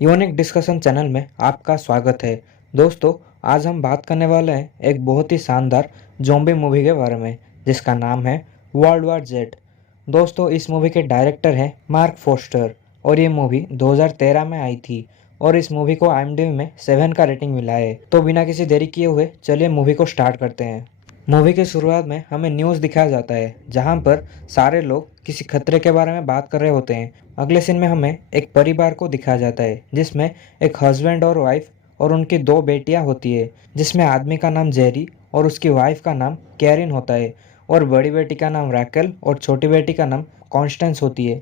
Unique discussion channel में आपका स्वागत है। दोस्तों, आज हम बात करने वाले हैं एक बहुत ही शानदार ज़ॉम्बी मूवी के बारे में जिसका नाम है वर्ल्ड वार जेड। दोस्तों, इस मूवी के डायरेक्टर हैं मार्क फोस्टर और ये मूवी 2013 में आई थी और इस मूवी को IMDb में 7 का रेटिंग मिला है। तो बिना किसी देरी किए हुए चलिए मूवी को स्टार्ट करते हैं। मूवी की शुरुआत में हमें न्यूज़ दिखाया जाता है जहां पर सारे लोग किसी खतरे के बारे में बात कर रहे होते हैं। अगले सीन में हमें एक परिवार को दिखाया जाता है जिसमें एक हस्बैंड और वाइफ और उनकी 2 बेटियां होती है, जिसमें आदमी का नाम जेरी और उसकी वाइफ का नाम कैरिन होता है और बड़ी बेटी का नाम रैकेल और छोटी बेटी का नाम कॉन्स्टेंस होती है।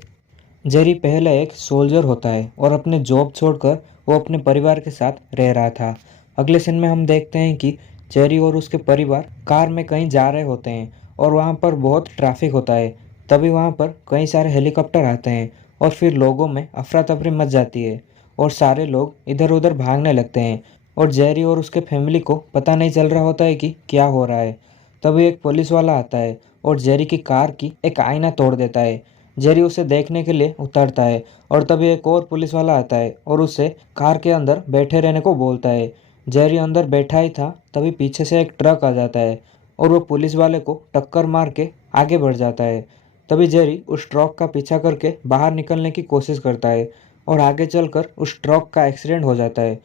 जेरी पहले एक सोल्जर होता है और अपने जॉब छोड़कर वो अपने परिवार के साथ रह रहा था। अगले सीन में हम देखते हैं कि जेरी और उसके परिवार कार में कहीं जा रहे होते हैं और वहाँ पर बहुत ट्रैफिक होता है। तभी वहाँ पर कई सारे हेलीकॉप्टर आते हैं और फिर लोगों में अफरा तफरी मच जाती है और सारे लोग इधर उधर भागने लगते हैं और जेरी और उसके फैमिली को पता नहीं चल रहा होता है कि क्या हो रहा है। तभी एक पुलिस वाला आता है और जेरी की कार की एक आईना तोड़ देता है। जेरी उसे देखने के लिए उतरता है और तभी एक और पुलिस वाला आता है और उसे कार के अंदर बैठे रहने को बोलता है। जेरी अंदर बैठा ही था तभी पीछे से एक ट्रक आ जाता है और वो पुलिस वाले को टक्कर मार के आगे बढ़ जाता है। तभी जेरी उस ट्रक का पीछा करके बाहर निकलने की कोशिश करता है और आगे चलकर उस ट्रक का एक्सीडेंट हो जाता है।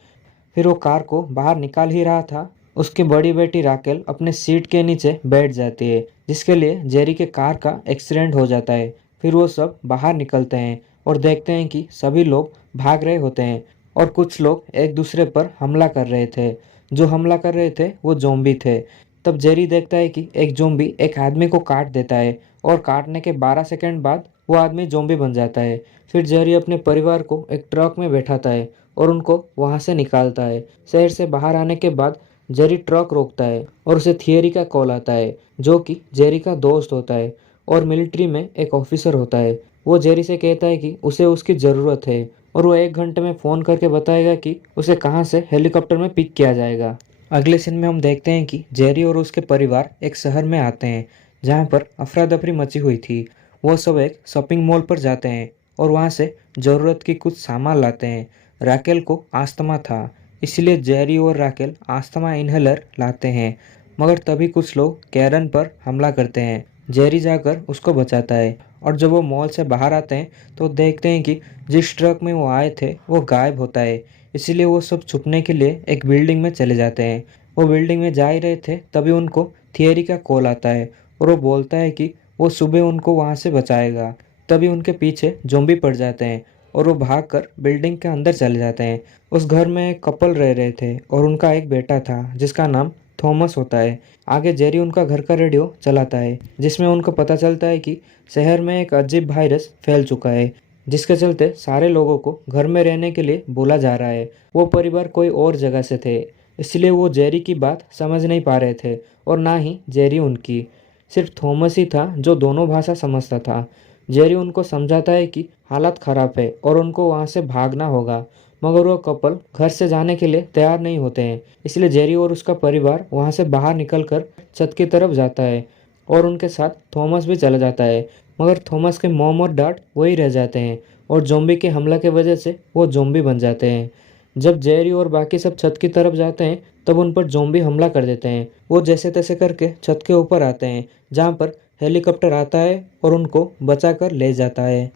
फिर वो कार को बाहर निकाल ही रहा था, उसकी बड़ी बेटी राकेल अपने सीट के नीचे बैठ जाती है जिसके लिए जेरी के कार का एक्सीडेंट हो जाता है। फिर वो सब बाहर निकलते हैं और देखते हैं कि सभी लोग भाग रहे होते हैं और कुछ लोग एक दूसरे पर हमला कर रहे थे। जो हमला कर रहे थे वो ज़ॉम्बी थे। तब जेरी देखता है कि एक ज़ॉम्बी एक आदमी को काट देता है और काटने के 12 सेकंड बाद वो आदमी ज़ॉम्बी बन जाता है। फिर जेरी अपने परिवार को एक ट्रक में बैठाता है और उनको वहाँ से निकालता है। शहर से बाहर आने के बाद जेरी ट्रक रोकता है और उसे थियरी का कॉल आता है जो कि जेरी का दोस्त होता है और मिलिट्री में एक ऑफिसर होता है। वो जेरी से कहता है कि उसे उसकी ज़रूरत है और वो 1 घंटे में फ़ोन करके बताएगा कि उसे कहाँ से हेलीकॉप्टर में पिक किया जाएगा। अगले सीन में हम देखते हैं कि जेरी और उसके परिवार एक शहर में आते हैं जहाँ पर अफरा दफरी मची हुई थी। वो सब एक शॉपिंग मॉल पर जाते हैं और वहाँ से ज़रूरत की कुछ सामान लाते हैं। राकेल को आस्थमा था इसलिए जेरी और राकेल आस्थमा इनहेलर लाते हैं, मगर तभी कुछ लोग कैरन पर हमला करते हैं। जेरी जाकर उसको बचाता है और जब वो मॉल से बाहर आते हैं तो देखते हैं कि जिस ट्रक में वो आए थे वो गायब होता है। इसीलिए वो सब छुपने के लिए एक बिल्डिंग में चले जाते हैं। वो बिल्डिंग में जा ही रहे थे तभी उनको थियरी का कॉल आता है और वो बोलता है कि वो सुबह उनको वहाँ से बचाएगा। तभी उनके पीछे ज़ॉम्बी पड़ जाते हैं और वो भागकर बिल्डिंग के अंदर चले जाते हैं। उस घर में एक कपल रह रहे थे और उनका एक बेटा था जिसका नाम थॉमस होता है। आगे जेरी उनका घर का रेडियो चलाता है जिसमें उनको पता चलता है कि शहर में एक अजीब वायरस फैल चुका है जिसके चलते सारे लोगों को घर में रहने के लिए बोला जा रहा है। वो परिवार कोई और जगह से थे इसलिए वो जेरी की बात समझ नहीं पा रहे थे और ना ही जेरी उनकी। सिर्फ थॉमस ही था जो दोनों भाषा समझता था। जेरी उनको समझाता है कि हालत ख़राब है और उनको वहाँ से भागना होगा, मगर वो कपल घर से जाने के लिए तैयार नहीं होते हैं। इसलिए जेरी और उसका परिवार वहाँ से बाहर निकलकर छत की तरफ जाता है और उनके साथ थॉमस भी चला जाता है, मगर थॉमस के मॉम और डैड वही रह जाते हैं और ज़ॉम्बी के हमला की वजह से वो ज़ॉम्बी बन जाते हैं। जब जेरी और बाकी सब छत की तरफ जाते हैं तब उन पर ज़ॉम्बी हमला कर देते हैं। वो जैसे तैसे करके छत के ऊपर आते हैं जहाँ पर हेलीकॉप्टर आता है और उनको बचाकर ले जाता है।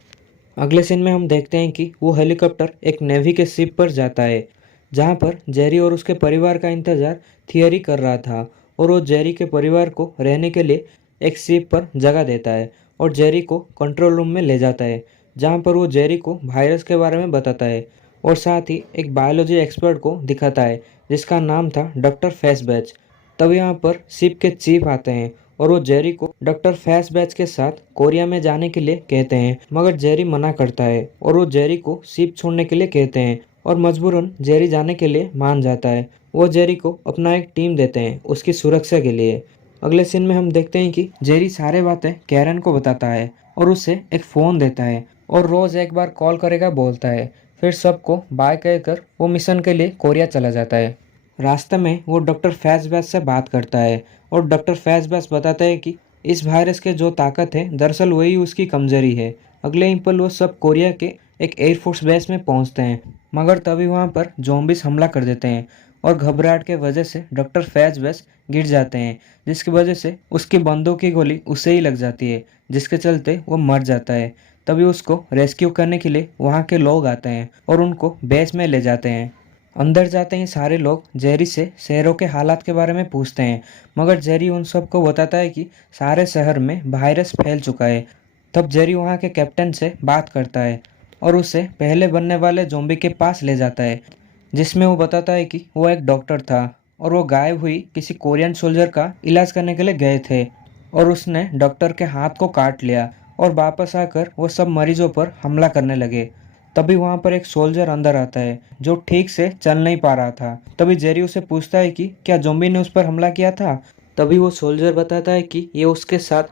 अगले सीन में हम देखते हैं कि वो हेलीकॉप्टर एक नेवी के शिप पर जाता है जहाँ पर जेरी और उसके परिवार का इंतज़ार थियरी कर रहा था और वो जेरी के परिवार को रहने के लिए एक शिप पर जगह देता है और जेरी को कंट्रोल रूम में ले जाता है जहाँ पर वो जेरी को वायरस के बारे में बताता है और साथ ही एक बायोलॉजी एक्सपर्ट को दिखाता है जिसका नाम था डॉक्टर फैसबैच। तब यहाँ पर शिप के चीफ आते हैं और वो जेरी को डॉक्टर फैसबैच के साथ कोरिया में जाने के लिए कहते हैं, मगर जेरी मना करता है और वो जेरी को शिप छोड़ने के लिए कहते हैं और मजबूरन जेरी जाने के लिए मान जाता है। वो जेरी को अपना एक टीम देते हैं उसकी सुरक्षा के लिए। अगले सीन में हम देखते हैं कि जेरी सारे बातें कैरन को बताता है और उसे एक फ़ोन देता है और रोज़ एक बार कॉल करेगा बोलता है। फिर सबको बाय कहकर वो मिशन के लिए कोरिया चला जाता है। रास्ते में वो डॉक्टर फैसबैच से बात करता है और डॉक्टर फैसबैच बताता है कि इस वायरस के जो ताकत है दरअसल वही उसकी कमजोरी है। अगले ही पल वो सब कोरिया के एक एयरफोर्स बेस में पहुंचते हैं मगर तभी वहाँ पर ज़ॉम्बीज़ हमला कर देते हैं और घबराहट के वजह से डॉक्टर फैज वेस गिर जाते हैं, जिसकी वजह से उसकी बंदूक की गोली उसे ही लग जाती है, जिसके चलते वो मर जाता है। तभी उसको रेस्क्यू करने के लिए वहाँ के लोग आते हैं और उनको बेस में ले जाते हैं। अंदर जाते ही सारे लोग जेरी से शहरों के हालात के बारे में पूछते हैं, मगर जेरी उन सबको बताता है कि सारे शहर में वायरस फैल चुका है। तब जेरी वहाँ के कैप्टन से बात करता है और उसे पहले बनने वाले ज़ॉम्बी के पास ले जाता है, जिसमें वो बताता है कि वो एक डॉक्टर था और वो गायब हुई किसी कोरियन सोल्जर का इलाज करने के लिए गए थे और उसने डॉक्टर के हाथ को काट लिया और वापस आकर वो सब मरीजों पर हमला करने लगे। तभी वहाँ पर एक सोल्जर अंदर आता है जो ठीक से चल नहीं पा रहा था। तभी जेरी उसे पूछता है कि क्या ज़ॉम्बी ने उस पर हमला किया था। तभी वो सोल्जर बताता है कि ये उसके साथ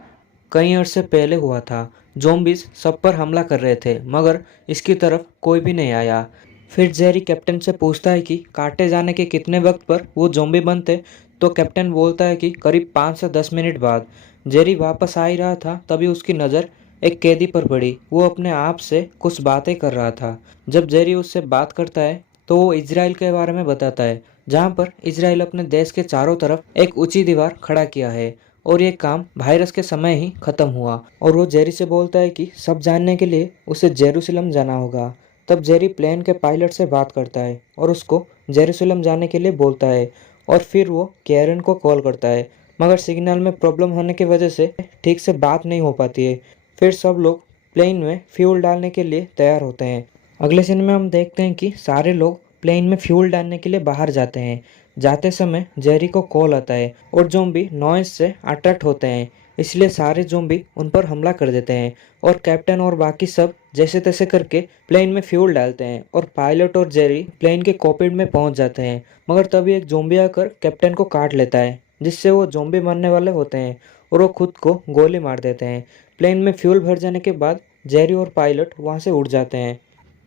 कई अरसे पहले हुआ था। ज़ॉम्बीज़ सब पर हमला कर रहे थे मगर इसकी तरफ कोई भी नहीं आया। फिर जेरी कैप्टन से पूछता है कि काटे जाने के कितने वक्त पर वो ज़ॉम्बी बनते, तो कैप्टन बोलता है कि करीब 5 से 10 मिनट बाद। जेरी वापस आ ही रहा था तभी उसकी नज़र एक कैदी पर पड़ी। वो अपने आप से कुछ बातें कर रहा था। जब जेरी उससे बात करता है तो वो इजराइल के बारे में बताता है, जहाँ पर इजराइल अपने देश के चारों तरफ एक ऊंची दीवार खड़ा किया है और ये काम वायरस के समय ही खत्म हुआ। और वो जेरी से बोलता है कि सब जानने के लिए उसे जेरूसलम जाना होगा। तब जेरी प्लेन के पायलट से बात करता है और उसको जेरूसलम जाने के लिए बोलता है और फिर वो कैरन को कॉल करता है, मगर सिग्नल में प्रॉब्लम होने की वजह से ठीक से बात नहीं हो पाती है। फिर सब लोग प्लेन में फ्यूल डालने के लिए तैयार होते हैं। अगले सीन में हम देखते हैं कि सारे लोग प्लेन में फ्यूल डालने के लिए बाहर जाते हैं। जाते समय जेरी को कॉल आता है और ज़ॉम्बी नॉइस से अट्रैक्ट होते हैं, इसलिए सारे ज़ॉम्बी उन पर हमला कर देते हैं और कैप्टन और बाकी सब जैसे तैसे करके प्लेन में फ्यूल डालते हैं और पायलट और जेरी प्लेन के कॉकपिट में पहुंच जाते हैं। मगर तभी एक ज़ॉम्बी आकर कैप्टन को काट लेता है, जिससे वो ज़ॉम्बी मरने वाले होते हैं और वो खुद को गोली मार देते हैं। प्लेन में फ्यूल भर जाने के बाद जेरी और पायलट वहाँ से उड़ जाते हैं।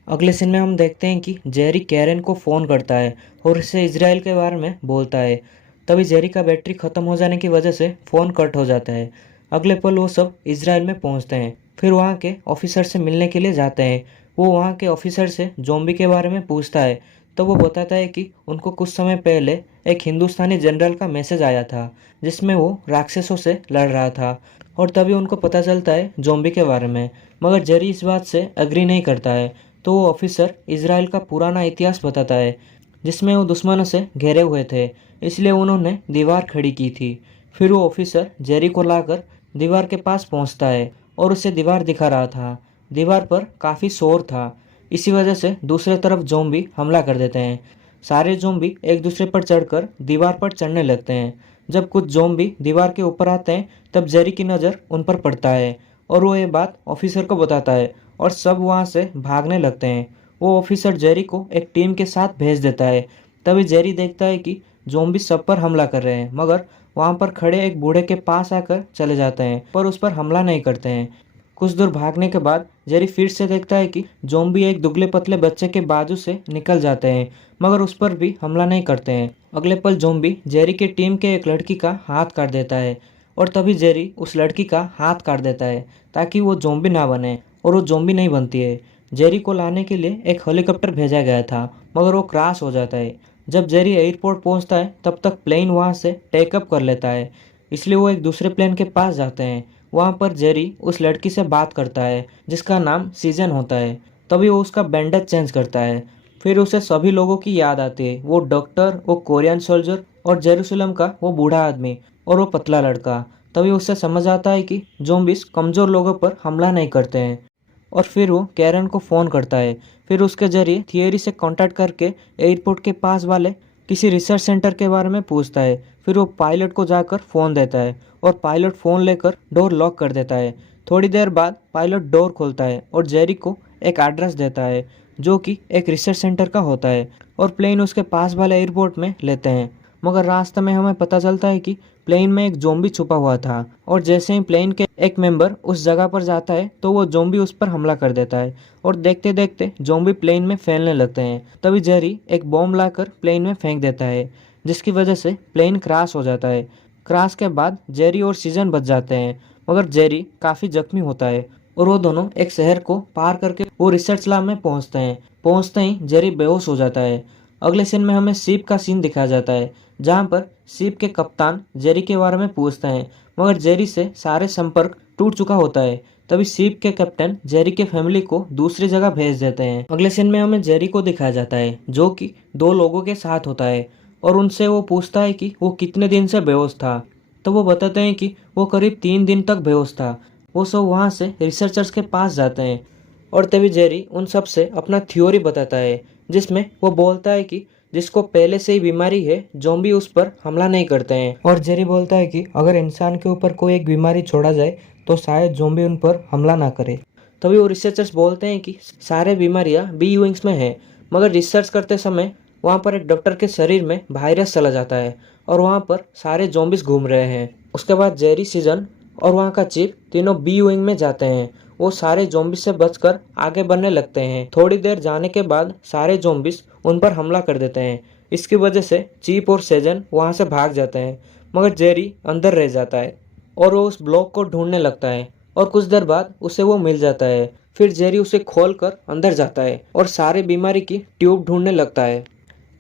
अगले सीन में हम देखते हैं कि जेरी कैरन को फ़ोन करता है और उससे इजराइल के बारे में बोलता है। तभी जेरी का बैटरी ख़त्म हो जाने की वजह से फ़ोन कट हो जाता है। अगले पल वो सब इजराइल में पहुंचते हैं। फिर वहाँ के ऑफिसर से मिलने के लिए जाते हैं। वो वहाँ के ऑफिसर से ज़ॉम्बी के बारे में पूछता है, तो वो बताता है कि उनको कुछ समय पहले एक हिंदुस्तानी जनरल का मैसेज आया था जिसमें वो राक्षसों से लड़ रहा था। और तभी उनको पता चलता है ज़ॉम्बी के बारे में, मगर जेरी इस बात से एग्री नहीं करता है। तो वो ऑफिसर इजराइल का पुराना इतिहास बताता है जिसमें वो दुश्मनों से घिरे हुए थे, इसलिए उन्होंने दीवार खड़ी की थी। फिर वो ऑफिसर जेरी को लाकर दीवार के पास पहुंचता है और उसे दीवार दिखा रहा था। दीवार पर काफ़ी शोर था, इसी वजह से दूसरे तरफ ज़ॉम्बी हमला कर देते हैं। सारे ज़ॉम्बी एक दूसरे पर चढ़कर दीवार पर चढ़ने लगते हैं। जब कुछ ज़ॉम्बी दीवार के ऊपर आते हैं तब जेरी की नज़र उन पर पड़ता है और वो ये बात ऑफिसर को बताता है और सब वहाँ से भागने लगते हैं। वो ऑफिसर जेरी को एक टीम के साथ भेज देता है। तभी जेरी देखता है कि ज़ॉम्बी सब पर हमला कर रहे हैं, मगर वहाँ पर खड़े एक बूढ़े के पास आकर चले जाते हैं पर उस पर हमला नहीं करते हैं। कुछ दूर भागने के बाद जेरी फिर से देखता है कि ज़ॉम्बी एक दुबले पतले बच्चे के बाजू से निकल जाते हैं, मगर उस पर भी हमला नहीं करते हैं। अगले पल ज़ॉम्बी जेरी के टीम के एक लड़की का हाथ काट देता है और तभी जेरी उस लड़की का हाथ काट देता है ताकि वो ज़ॉम्बी ना बने, और वो ज़ॉम्बी नहीं बनती है। जेरी को लाने के लिए एक हेलीकॉप्टर भेजा गया था, मगर वो क्रैश हो जाता है। जब जेरी एयरपोर्ट पहुंचता है तब तक प्लेन वहां से टेकअप कर लेता है, इसलिए वो एक दूसरे प्लेन के पास जाते हैं। वहां पर जेरी उस लड़की से बात करता है जिसका नाम सीजन होता है। तभी वो उसका बैंडेज चेंज करता है। फिर उसे सभी लोगों की याद आती है, वो डॉक्टर, वो कोरियन सोल्जर और जेरूसलम का वो बूढ़ा आदमी और वो पतला लड़का। तभी उसे समझ आता है कि ज़ॉम्बीज़ कमज़ोर लोगों पर हमला नहीं करते हैं। और फिर वो कैरन को फ़ोन करता है। फिर उसके जरिए थियरी से कांटेक्ट करके एयरपोर्ट के पास वाले किसी रिसर्च सेंटर के बारे में पूछता है। फिर वो पायलट को जाकर फ़ोन देता है और पायलट फ़ोन लेकर डोर लॉक कर देता है। थोड़ी देर बाद पायलट डोर खोलता है और जेरी को एक एड्रेस देता है जो कि एक रिसर्च सेंटर का होता है, और प्लेन उसके पास वाले एयरपोर्ट में लेते हैं। मगर रास्ते में हमें पता चलता है कि प्लेन में एक ज़ॉम्बी छुपा हुआ था, और जैसे ही प्लेन के एक मेंबर उस जगह पर जाता है तो वो ज़ॉम्बी उस पर हमला कर देता है और देखते देखते ज़ॉम्बी प्लेन में फैलने लगते हैं। तभी जेरी एक बॉम्ब लाकर प्लेन में फेंक देता है जिसकी वजह से प्लेन क्रैश हो जाता है। क्रैश के बाद जेरी और सीजन बच जाते हैं, मगर जेरी काफ़ी जख्मी होता है और वो दोनों एक शहर को पार करके वो रिसर्च लैब में पहुंचते हैं। पहुंचते ही जेरी बेहोश हो जाता है। अगले सीन में हमें शिप का सीन दिखाया जाता है, जहां पर शिप के कप्तान जेरी के बारे में पूछते हैं, मगर जेरी से सारे संपर्क टूट चुका होता है। तभी शिप के कैप्टन जेरी के फैमिली को दूसरी जगह भेज देते हैं। अगले सीन में हमें जेरी को दिखाया जाता है, जो कि 2 लोगों के साथ होता है और उनसे वो पूछता है कि वो कितने दिन से बेहोश था। तो वो बताते हैं कि वो करीब 3 दिन तक बेहोश था। वो सब वहाँ से रिसर्चर्स के पास जाते हैं और तभी जेरी उन सब से अपना थ्योरी बताता है, जिसमें वो बोलता है कि जिसको पहले से ही बीमारी है, ज़ॉम्बी उस पर हमला नहीं करते हैं। और जेरी बोलता है कि अगर इंसान के ऊपर कोई एक बीमारी छोड़ा जाए तो शायद ज़ॉम्बी उन पर हमला ना करे। तभी वो रिसर्चर्स बोलते हैं कि सारे बीमारियां बी विंग्स में है, मगर रिसर्च करते समय वहाँ पर एक डॉक्टर के शरीर में वायरस चला जाता है और वहाँ पर सारे ज़ॉम्बीज घूम रहे हैं। उसके बाद जेरी, सीजन और वहाँ का चीफ तीनों बी विंग में जाते हैं। वो सारे ज़ॉम्बीज से बचकर आगे बढ़ने लगते हैं। थोड़ी देर जाने के बाद सारे ज़ॉम्बीज उन पर हमला कर देते हैं। इसकी वजह से चीफ और सेजन वहाँ से भाग जाते हैं, मगर जेरी अंदर रह जाता है और वो उस ब्लॉक को ढूंढने लगता है और कुछ देर बाद उसे वो मिल जाता है। फिर जेरी उसे खोलकर अंदर जाता है और सारे बीमारी की ट्यूब ढूंढने लगता है।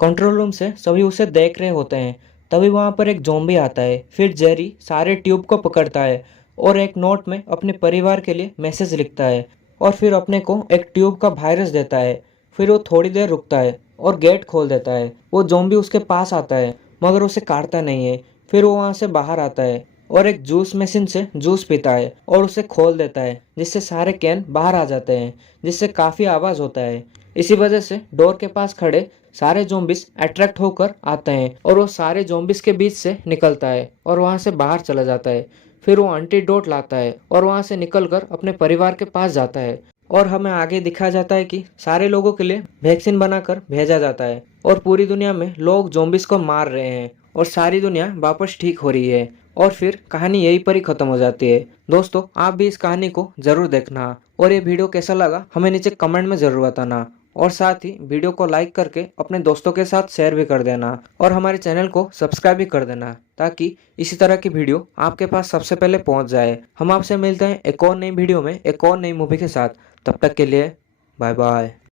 कंट्रोल रूम से सभी उसे देख रहे होते हैं। तभी वहाँ पर एक ज़ॉम्बी आता है। फिर जेरी सारे ट्यूब को पकड़ता है और एक नोट में अपने परिवार के लिए मैसेज लिखता है और फिर अपने को एक ट्यूब का वायरस देता है। फिर वो थोड़ी देर रुकता है और गेट खोल देता है। वो ज़ॉम्बी उसके पास आता है, मगर उसे काटता नहीं है। फिर वो वहाँ से बाहर आता है और एक जूस मशीन से जूस पीता है और उसे खोल देता है, जिससे सारे कैन बाहर आ जाते हैं, जिससे काफ़ी आवाज़ होता है। इसी वजह से डोर के पास खड़े सारे ज़ॉम्बीज अट्रैक्ट होकर आते हैं और वो सारे ज़ॉम्बीज के बीच से निकलता है और वहाँ से बाहर चला जाता है। फिर वो एंटीडोट लाता है और वहाँ से निकलकर अपने परिवार के पास जाता है और हमें आगे दिखाया जाता है कि सारे लोगों के लिए वैक्सीन बनाकर भेजा जाता है और पूरी दुनिया में लोग ज़ॉम्बीज को मार रहे हैं और सारी दुनिया वापस ठीक हो रही है और फिर कहानी यहीं पर ही खत्म हो जाती है। दोस्तों, आप भी इस कहानी को जरूर देखना और ये वीडियो कैसा लगा हमें नीचे कमेंट में जरूर बताना और साथ ही वीडियो को लाइक करके अपने दोस्तों के साथ शेयर भी कर देना और हमारे चैनल को सब्सक्राइब भी कर देना, ताकि इसी तरह की वीडियो आपके पास सबसे पहले पहुंच जाए। हम आपसे मिलते हैं एक और नई वीडियो में एक और नई मूवी के साथ। तब तक के लिए बाय बाय।